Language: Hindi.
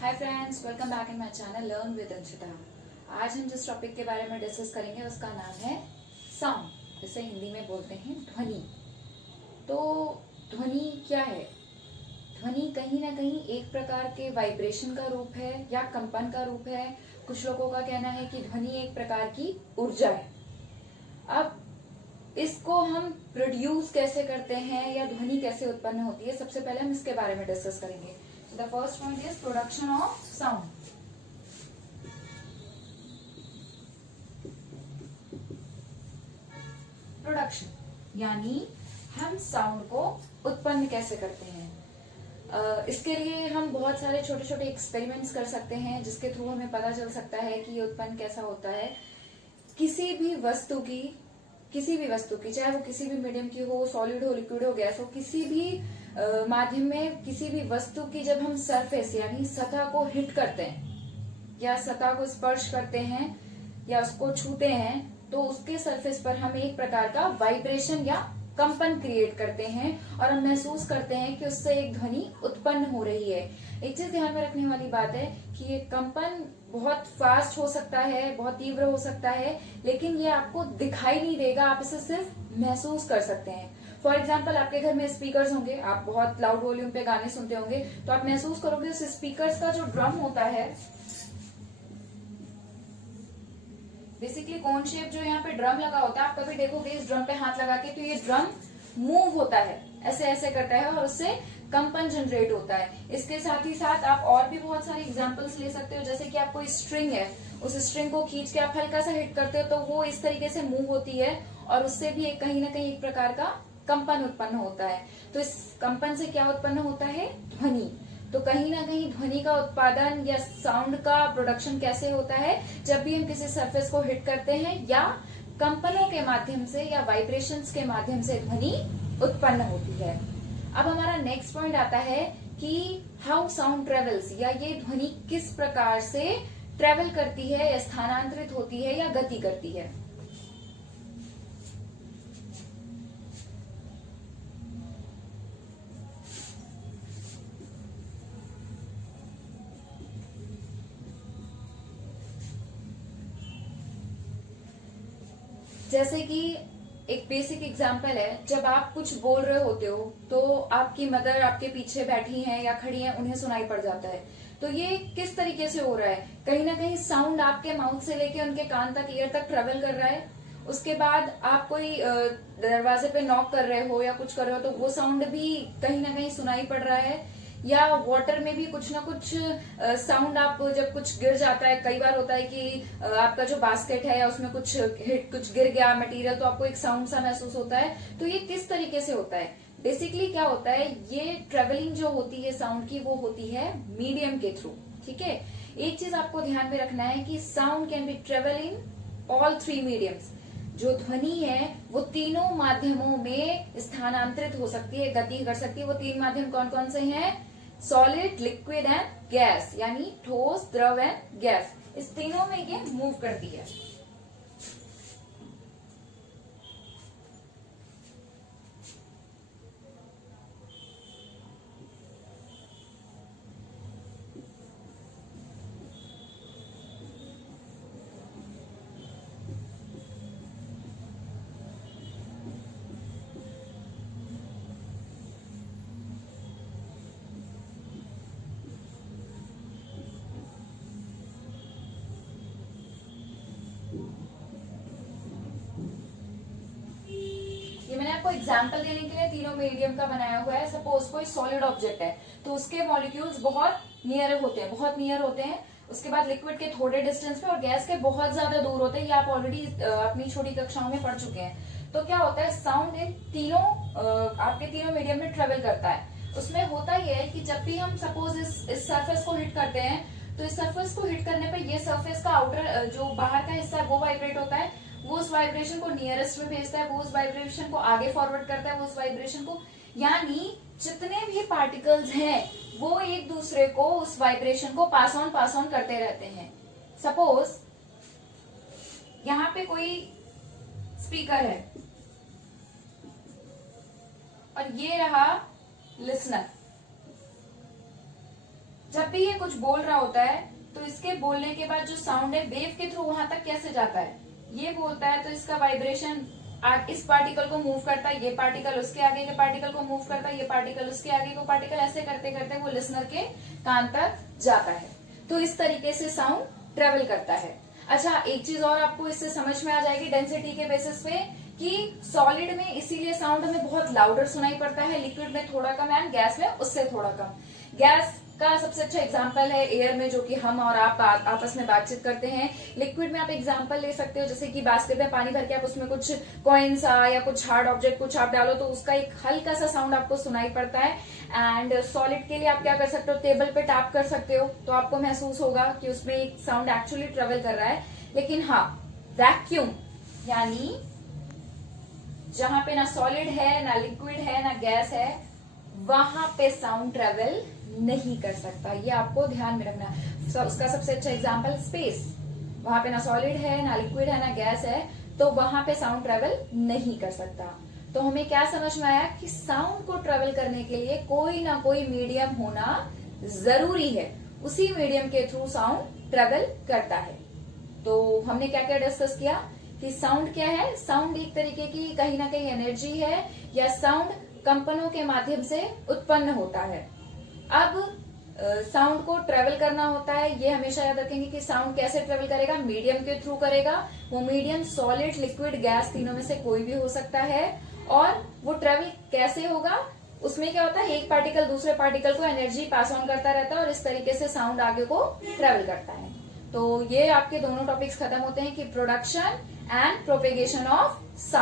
Hi friends, welcome back in my channel learn with Anshita. आज हम जिस टॉपिक के बारे में डिस्कस करेंगे उसका नाम है साउंड, जिसे हिंदी में बोलते हैं ध्वनि। तो ध्वनि क्या है? ध्वनि कहीं ना कहीं एक प्रकार के वाइब्रेशन का रूप है या कंपन का रूप है। कुछ लोगों का कहना है कि ध्वनि एक प्रकार की ऊर्जा है। अब इसको हम प्रोड्यूस कैसे करते हैं या ध्वनि कैसे उत्पन्न होती है, सबसे पहले हम इसके बारे में डिस्कस करेंगे। The first point is production of sound. Production यानी हम साउंड को उत्पन्न कैसे करते हैं। इसके लिए हम बहुत सारे छोटे छोटे एक्सपेरिमेंट्स कर सकते हैं, जिसके थ्रू हमें पता चल सकता है कि ये उत्पन्न कैसा होता है। किसी भी वस्तु की चाहे वो किसी भी मीडियम की हो, सॉलिड हो, लिक्विड हो, गैस हो, किसी भी माध्यम में किसी भी वस्तु की जब हम सरफेस यानी सतह को हिट करते हैं या सतह को स्पर्श करते हैं या उसको छूते हैं, तो उसके सरफेस पर हम एक प्रकार का वाइब्रेशन या कंपन क्रिएट करते हैं और हम महसूस करते हैं कि उससे एक ध्वनि उत्पन्न हो रही है। एक चीज ध्यान में रखने वाली बात है कि ये कंपन बहुत फास्ट हो सकता है, बहुत तीव्र हो सकता है, लेकिन ये आपको दिखाई नहीं देगा, आप इसे सिर्फ महसूस कर सकते हैं। फॉर एग्जाम्पल, आपके घर में स्पीकर्स होंगे, आप बहुत लाउड वॉल्यूम पे गाने सुनते होंगे, तो आप महसूस करोगे उस स्पीकर्स का जो ड्रम होता है, बेसिकली कोन शेप जो यहाँ पे ड्रम लगा होता है, आप कभी देखोगे इस ड्रम पे हाथ लगा के तो ये ड्रम मूव होता है, ऐसे ऐसे करता है और उससे कंपन जनरेट होता है। इसके साथ ही साथ आप और भी बहुत सारी एग्जांपल्स ले सकते हो, जैसे कि आप कोई स्ट्रिंग है, उस स्ट्रिंग को खींच के आप हल्का सा हिट करते हो तो वो इस तरीके से मूव होती है और उससे भी कहीं ना कहीं एक प्रकार का कंपन उत्पन्न होता है। तो इस कंपन से क्या उत्पन्न होता है? ध्वनि। तो कहीं ना कहीं ध्वनि का उत्पादन या साउंड का प्रोडक्शन कैसे होता है? जब भी हम किसी सरफेस को हिट करते हैं या कंपनों के माध्यम से या वाइब्रेशंस के माध्यम से ध्वनि उत्पन्न होती है। अब हमारा नेक्स्ट पॉइंट आता है कि हाउ साउंड ट्रेवल्स, या ये ध्वनि किस प्रकार से ट्रेवल करती है या स्थानांतरित होती है या गति करती है। जैसे कि एक बेसिक एग्जांपल है, जब आप कुछ बोल रहे होते हो तो आपकी मदर आपके पीछे बैठी हैं या खड़ी हैं, उन्हें सुनाई पड़ जाता है। तो ये किस तरीके से हो रहा है? कहीं ना कहीं साउंड आपके माउथ से लेके उनके कान तक, ईयर तक ट्रेवल कर रहा है। उसके बाद आप कोई दरवाजे पे नॉक कर रहे हो या कुछ कर रहे हो तो वो साउंड भी कहीं ना कहीं सुनाई पड़ रहा है। या वाटर में भी कुछ ना कुछ साउंड, आप जब कुछ गिर जाता है, कई बार होता है कि आपका जो बास्केट है या उसमें कुछ गिर गया मटेरियल, तो आपको एक साउंड सा महसूस होता है। तो ये किस तरीके से होता है? बेसिकली क्या होता है, ये ट्रेवलिंग जो होती है साउंड की, वो होती है मीडियम के थ्रू। ठीक है, एक चीज आपको ध्यान में रखना है कि sound can be travel in all three mediums. जो ध्वनि है वो तीनों माध्यमों में स्थानांतरित हो सकती है, गति कर सकती है। वो तीन माध्यम कौन कौन से हैं? सॉलिड, लिक्विड एंड गैस, यानी ठोस, द्रव एंड गैस। इस तीनों में ये मूव करती है। आपको एग्जाम्पल देने के लिए तीनों मीडियम का बनाया हुआ है। सपोज कोई सॉलिड ऑब्जेक्ट है तो उसके मॉलिक्यूल्स बहुत नियर होते हैं, उसके बाद लिक्विड के थोड़े डिस्टेंस पे और गैस के बहुत ज्यादा दूर होते हैं। ये आप ऑलरेडी अपनी छोटी कक्षाओं में पढ़ चुके हैं। तो क्या होता है, साउंड इन तीनों आपके तीनों मीडियम में ट्रेवल करता है। उसमें होता यह है कि जब भी हम सपोज इस सरफेस को हिट करते हैं, तो इस सरफेस को हिट करने पर ये सरफेस का आउटर जो बाहर का हिस्सा है वो वाइब्रेट होता है, वो उस वाइब्रेशन को नियरेस्ट में भेजता है, वो उस वाइब्रेशन को आगे फॉरवर्ड करता है, वो उस वाइब्रेशन को, यानी जितने भी पार्टिकल्स हैं वो एक दूसरे को उस वाइब्रेशन को पास ऑन करते रहते हैं। सपोज यहाँ पे कोई स्पीकर है और ये रहा लिसनर। जब भी ये कुछ बोल रहा होता है तो इसके बोलने के बाद जो साउंड है वेव के थ्रू वहां तक कैसे जाता है, ये बोलता है तो इसका वाइब्रेशन इस पार्टिकल को मूव करता है, ये पार्टिकल उसके आगे के पार्टिकल को मूव करता है, ये पार्टिकल उसके आगे को पार्टिकल, ऐसे करते करते वो लिसनर के कान तक जाता है। तो इस तरीके से साउंड ट्रेवल करता है। अच्छा, एक चीज और आपको इससे समझ में आ जाएगी डेंसिटी के बेसिस पे कि सॉलिड में इसीलिए साउंड हमें बहुत लाउडर सुनाई पड़ता है, लिक्विड में थोड़ा कम एंड गैस में उससे थोड़ा कम। गैस का सबसे अच्छा एग्जांपल है एयर में, जो कि हम और आप आपस में बातचीत करते हैं। लिक्विड में आप एग्जांपल ले सकते हो, जैसे कि बास्केट में पानी भर के आप उसमें कुछ कॉइन्स या कुछ हार्ड ऑब्जेक्ट कुछ आप डालो तो उसका एक हल्का सा साउंड आपको सुनाई पड़ता है। एंड सॉलिड के लिए आप क्या कर सकते हो, टेबल पे टैप कर सकते हो तो आपको महसूस होगा कि उसमें एक साउंड एक्चुअली ट्रेवल कर रहा है। लेकिन हाँ, वैक्यूम यानी जहां पे ना सॉलिड है, ना लिक्विड है, ना गैस है, वहां पे साउंड ट्रेवल नहीं कर सकता। ये आपको ध्यान में रखना है। उसका सबसे अच्छा एग्जांपल स्पेस, वहां पे ना सॉलिड है, ना लिक्विड है, ना गैस है, तो वहां पे साउंड ट्रेवल नहीं कर सकता। तो हमें क्या समझ में आया कि साउंड को ट्रेवल करने के लिए कोई ना कोई मीडियम होना जरूरी है, उसी मीडियम के थ्रू साउंड ट्रेवल करता है। तो हमने क्या क्या डिस्कस किया कि साउंड क्या है, साउंड एक तरीके की कहीं ना कहीं एनर्जी है, या साउंड कंपनों के माध्यम से उत्पन्न होता है। अब साउंड को ट्रेवल करना होता है, ये हमेशा याद रखेंगे कि साउंड कैसे ट्रेवल करेगा, मीडियम के थ्रू करेगा। वो मीडियम सॉलिड, लिक्विड, गैस, तीनों में से कोई भी हो सकता है। और वो ट्रेवल कैसे होगा, उसमें क्या होता है, एक पार्टिकल दूसरे पार्टिकल को एनर्जी पास ऑन करता रहता है और इस तरीके से साउंड आगे को ट्रेवल करता है। तो ये आपके दोनों टॉपिक्स खत्म होते हैं कि production and propagation of sound.